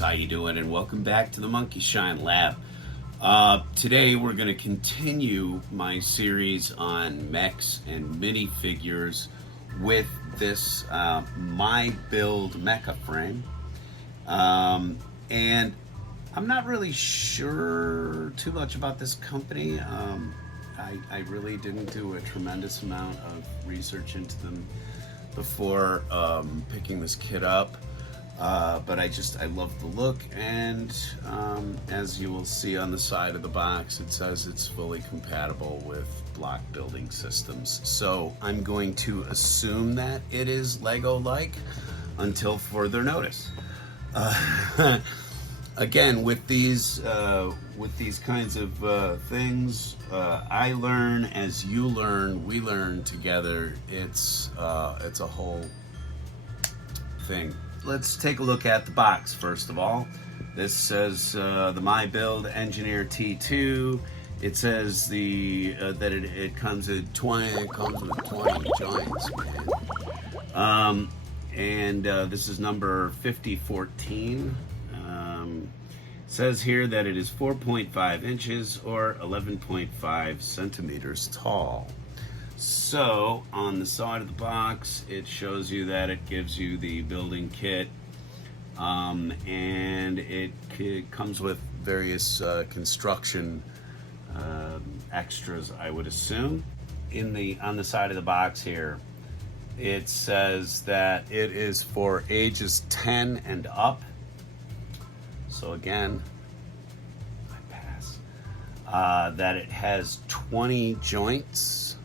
how you doing? And welcome back to the Monkey Shine Lab. Today we're going to continue my series on mechs and minifigures with this MyBuild MechaFrame. And I'm not really sure too much about this company. I really didn't do a tremendous amount of research into them before picking this kit up. But I love the look, and as you will see on the side of the box, it says it's fully compatible with block building systems. So I'm going to assume that it is Lego-like until further notice. Again, with these kinds of things, I learn as you learn, we learn together. It's a whole thing. Let's take a look at the box first of all. This says the MyBuild Engineer T2. It says that it comes with 20 joints, man. And this is number 5014. It says here that it is 4.5 inches or 11.5 centimeters tall. So on the side of the box, it shows you that it gives you the building kit, and it comes with various construction extras, I would assume. On the side of the box here, it says that it is for ages 10 and up. So again, I pass. That it has 20 joints,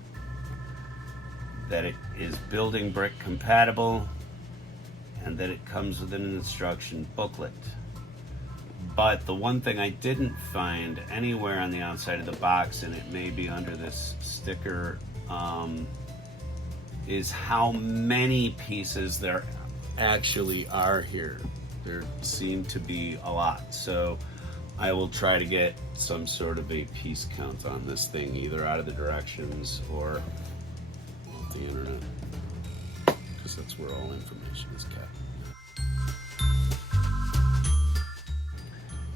that it is building brick compatible, and that it comes with an instruction booklet. But the one thing I didn't find anywhere on the outside of the box, and it may be under this sticker, is how many pieces there actually are here. There seem to be a lot. So I will try to get some sort of a piece count on this thing, either out of the directions or the internet, because that's where all information is kept.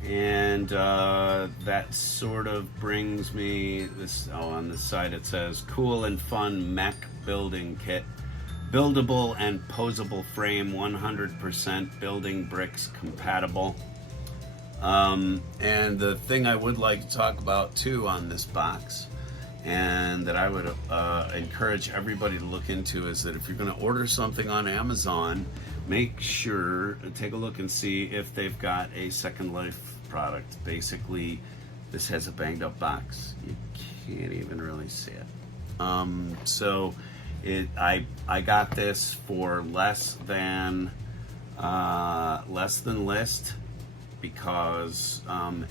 And that sort of brings me this. Oh, on the side it says cool and fun mech building kit, buildable and posable frame, 100% building bricks compatible. And the thing I would like to talk about too on this box, and that I would encourage everybody to look into, is that if you're going to order something on Amazon, make sure to take a look and see if they've got a Second Life product. Basically, this has a banged up box. You can't even really see it. So I got this for less than list, because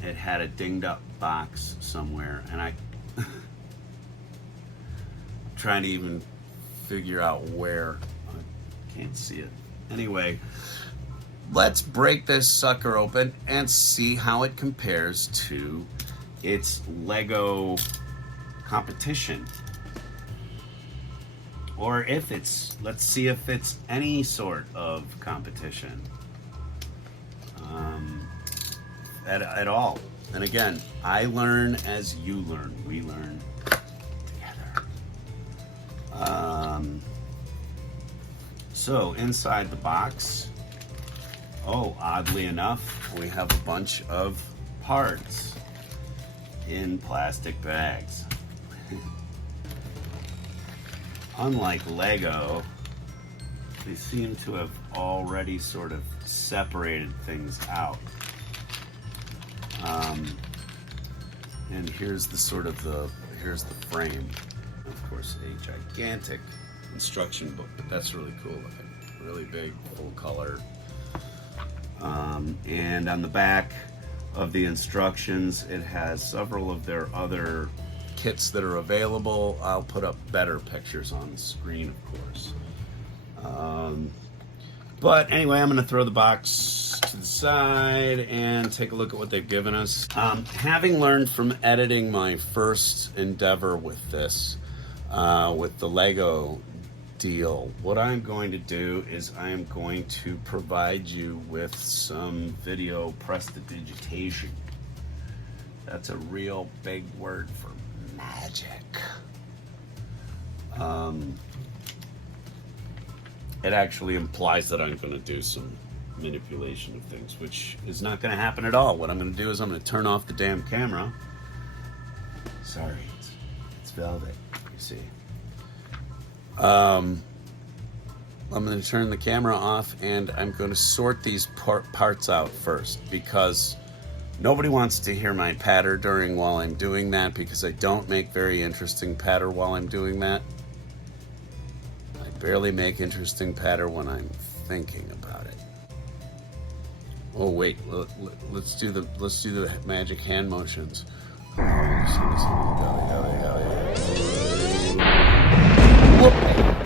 it had a dinged up box somewhere, and I trying to even figure out where. I can't see it. Anyway, let's break this sucker open and see how it compares to its Lego competition. Or let's see if it's any sort of competition at all. And again, I learn as you learn. We learn together. So inside the box, oddly enough, we have a bunch of parts in plastic bags. Unlike Lego, they seem to have already sort of separated things out. And here's the frame. Of course, a gigantic instruction book, but that's really cool looking. Really big, full color. And on the back of the instructions, it has several of their other kits that are available. I'll put up better pictures on the screen, of course. But anyway, I'm going to throw the box to the side and take a look at what they've given us. Having learned from editing my first endeavor with this, with the Lego deal. What I'm going to do is I am going to provide you with some video prestidigitation. That's a real big word for magic. It actually implies that I'm going to do some manipulation of things, which is not going to happen at all. What I'm going to do is I'm going to turn off the damn camera. Sorry, it's velvet, you see. I'm going to turn the camera off, and I'm going to sort these parts out first, because nobody wants to hear my patter while I'm doing that, because I don't make very interesting patter while I'm doing that. I barely make interesting patter when I'm thinking about it. Oh wait, let's do the magic hand motions.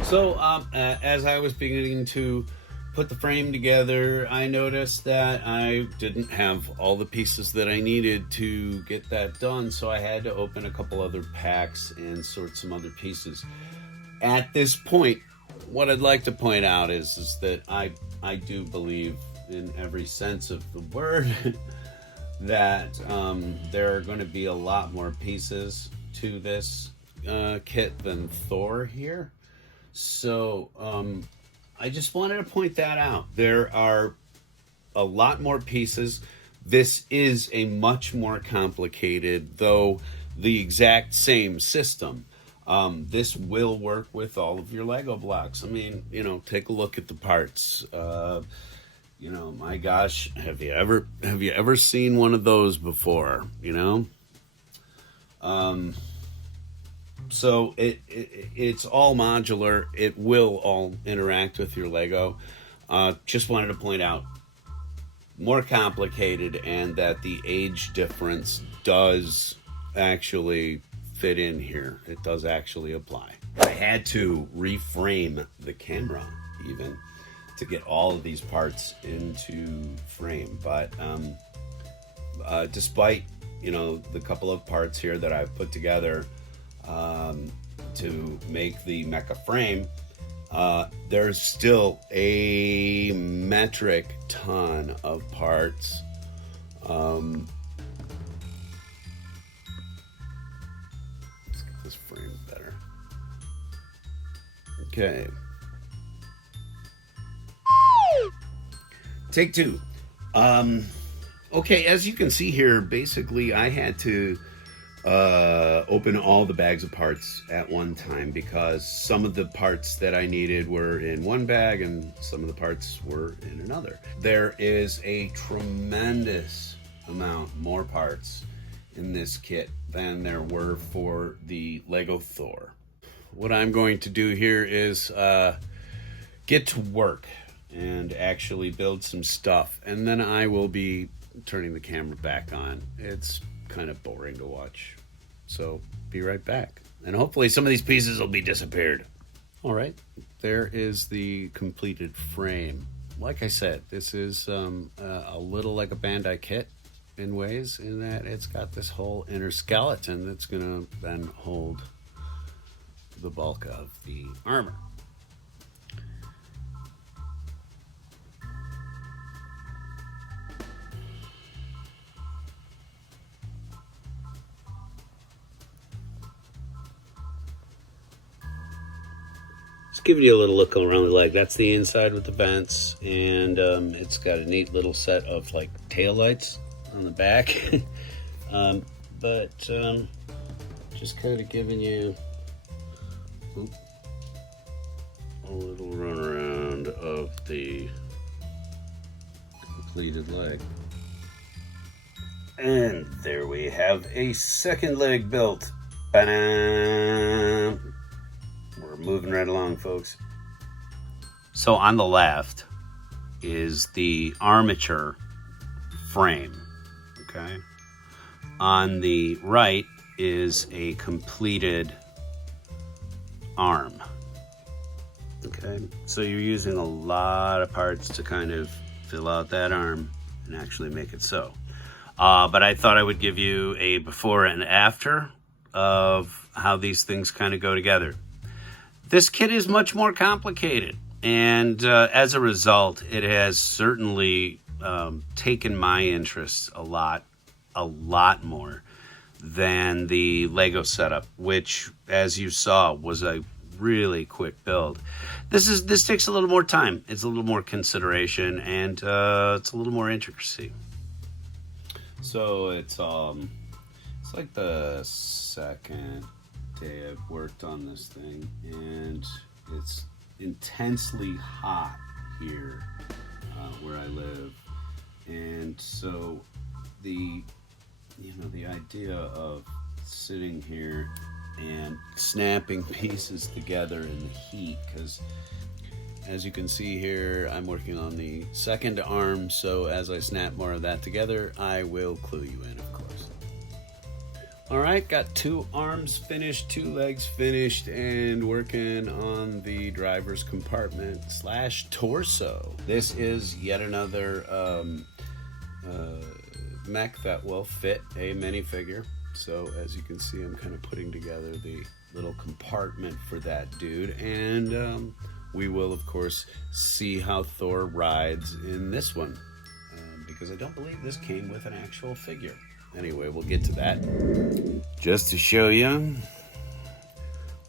So as I was beginning to put the frame together, I noticed that I didn't have all the pieces that I needed to get that done, so I had to open a couple other packs and sort some other pieces. At this point, what I'd like to point out is that I do believe, in every sense of the word, that there are going to be a lot more pieces to this kit than Thor here. So I just wanted to point that out. There are a lot more pieces. This is a much more complicated, though the exact same system. This will work with all of your Lego blocks. I mean, you know, take a look at the parts. You know, my gosh, have you ever seen one of those before? You know, so it's all modular. It will all interact with your Lego. Just wanted to point out, more complicated, and that the age difference does actually fit in here. It does actually apply. I had to reframe the camera even to get all of these parts into frame, but despite, you know, the couple of parts here that I've put together to make the MechaFrame, there's still a metric ton of parts. Let's get this frame better. Okay. Take two. Okay, as you can see here, basically I had to open all the bags of parts at one time, because some of the parts that I needed were in one bag and some of the parts were in another. There is a tremendous amount more parts in this kit than there were for the Lego Thor. What I'm going to do here is get to work and actually build some stuff, and then I will be turning the camera back on. It's kind of boring to watch, so be right back, and hopefully some of these pieces will be disappeared. All right, there is the completed frame. Like I said, this is a little like a Bandai kit in ways, in that it's got this whole inner skeleton that's gonna then hold the bulk of the armor. Giving you a little look around the leg. That's the inside with the vents, and it's got a neat little set of like tail lights on the back. But just kind of giving you a little run around of the completed leg. And there we have a second leg built. Ba-da! We're moving right along, folks. So on the left is the armature frame, okay? On the right is a completed arm, okay? So you're using a lot of parts to kind of fill out that arm and actually make it so. But I thought I would give you a before and after of how these things kind of go together. This kit is much more complicated, and as a result, it has certainly taken my interest a lot more than the Lego setup, which, as you saw, was a really quick build. This takes a little more time. It's a little more consideration, and it's a little more intricacy. So it's like the second day I've worked on this thing, and it's intensely hot here where I live, and so the idea of sitting here and snapping pieces together in the heat, because as you can see here, I'm working on the second arm, so as I snap more of that together, I will clue you in, of course. Alright, got 2 arms finished, 2 legs finished, and working on the driver's compartment / torso. This is yet another mech that will fit a minifigure. So as you can see, I'm kind of putting together the little compartment for that dude, and we will of course see how Thor rides in this one, because I don't believe this came with an actual figure. Anyway, we'll get to that. Just to show you,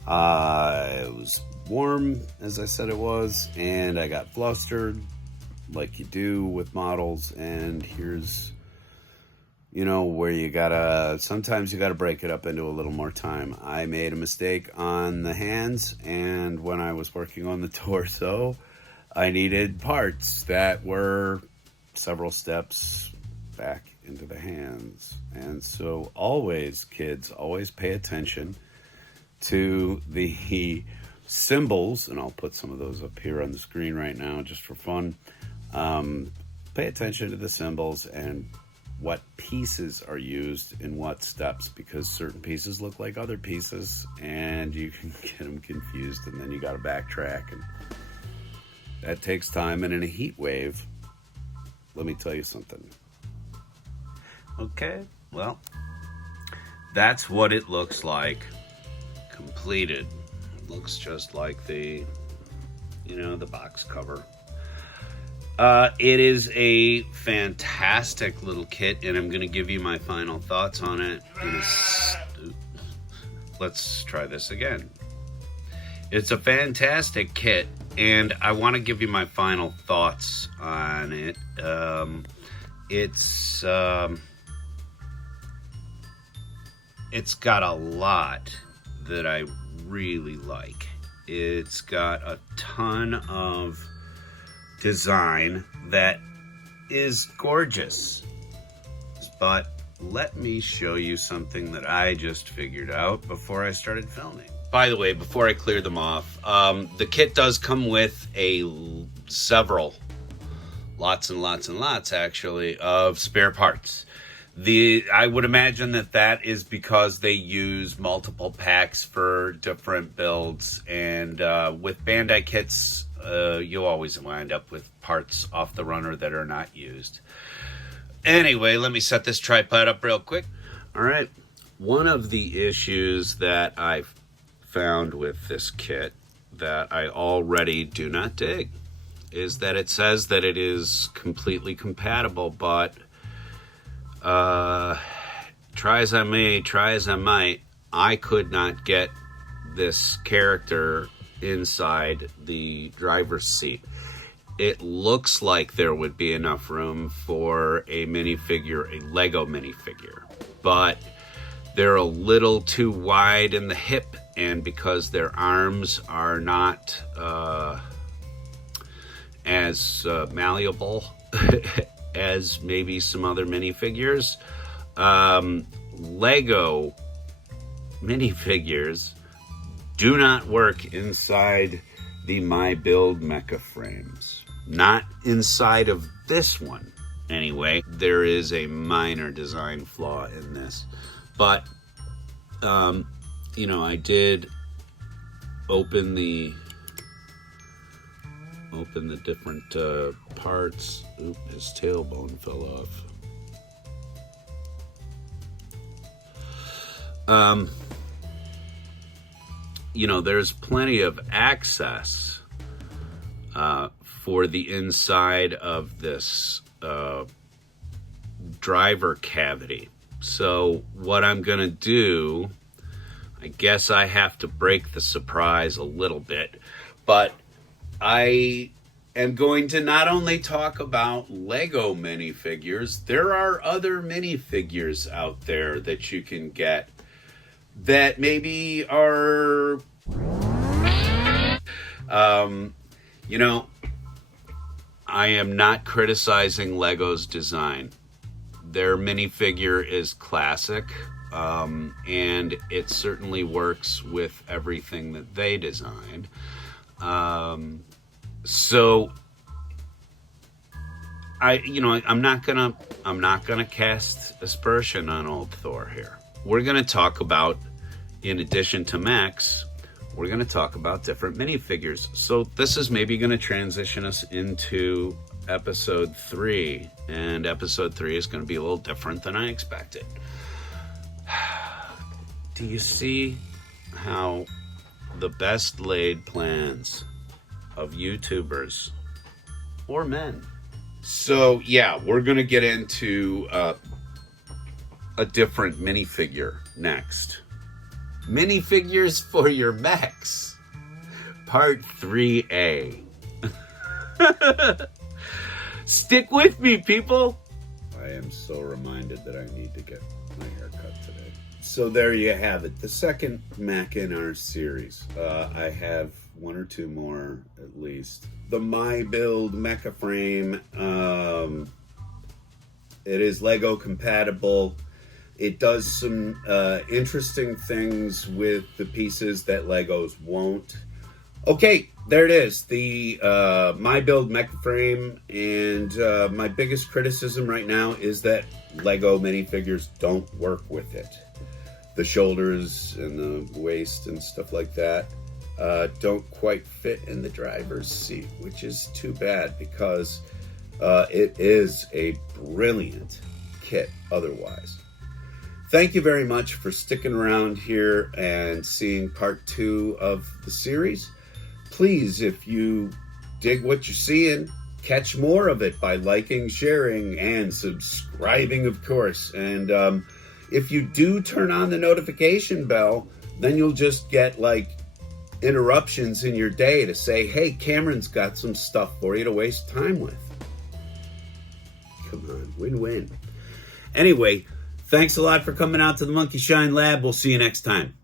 it was warm, as I said it was, and I got flustered like you do with models, and here's where sometimes you gotta break it up into a little more time. I made a mistake on the hands, and when I was working on the torso, I needed parts that were several steps back into the hands. And so always, kids, always pay attention to the symbols, and I'll put some of those up here on the screen right now just for fun. Pay attention to the symbols and what pieces are used in what steps, because certain pieces look like other pieces and you can get them confused, and then you got to backtrack, and that takes time. And in a heat wave, let me tell you something. Okay, well, that's what it looks like completed. It looks just like the box cover. It is a fantastic little kit, and I'm going to give you my final thoughts on it. Let's try this again. It's a fantastic kit, and I want to give you my final thoughts on it. It's got a lot that I really like. It's got a ton of design that is gorgeous, but let me show you something that I just figured out before I started filming. By the way, before I clear them off, the kit does come with lots and lots actually of spare parts. I would imagine that is because they use multiple packs for different builds, and with Bandai kits, you'll always wind up with parts off the runner that are not used. Anyway, let me set this tripod up real quick. All right, one of the issues that I've found with this kit that I already do not dig is that it says that it is completely compatible, but try as I might, I could not get this character inside the driver's seat. It looks like there would be enough room for a Lego minifigure, but they're a little too wide in the hip, and because their arms are not as malleable as maybe some other minifigures, Lego minifigures do not work inside the MyBuild Mecha frames. Not inside of this one, anyway. There is a minor design flaw in this, but I did open the different parts. Oop, his tailbone fell off. you know, there's plenty of access for the inside of this driver cavity. So what I'm gonna do, I guess I have to break the surprise a little bit, but I am going to not only talk about Lego minifigures, there are other minifigures out there that you can get that maybe are, you know, I am not criticizing Lego's design. Their minifigure is classic, and it certainly works with everything that they designed. So I'm not gonna cast aspersion on old Thor here. We're gonna talk about, in addition to mechs, we're gonna talk about different minifigures. So this is maybe gonna transition us into episode 3, and episode 3 is gonna be a little different than I expected. Do you see how the best laid plans of YouTubers or men? So yeah, we're gonna get into a different minifigure next. Minifigures for your mechs, part 3A. Stick with me, people. I am so reminded that I need to get my hair cut today. So there you have it, the second mech in our series. I have one or two more at least. The MyBuild MechaFrame. It is Lego compatible. It does some interesting things with the pieces that Legos won't. Okay, there it is, the MyBuild MechaFrame, and my biggest criticism right now is that Lego minifigures don't work with it. The shoulders and the waist and stuff like that don't quite fit in the driver's seat, which is too bad because it is a brilliant kit otherwise. Thank you very much for sticking around here and seeing part 2 of the series. Please, if you dig what you're seeing, catch more of it by liking, sharing, and subscribing, of course. And if you do turn on the notification bell, then you'll just get like interruptions in your day to say, hey, Cameron's got some stuff for you to waste time with. Come on, win-win. Anyway, thanks a lot for coming out to the Monkey Shine Lab. We'll see you next time.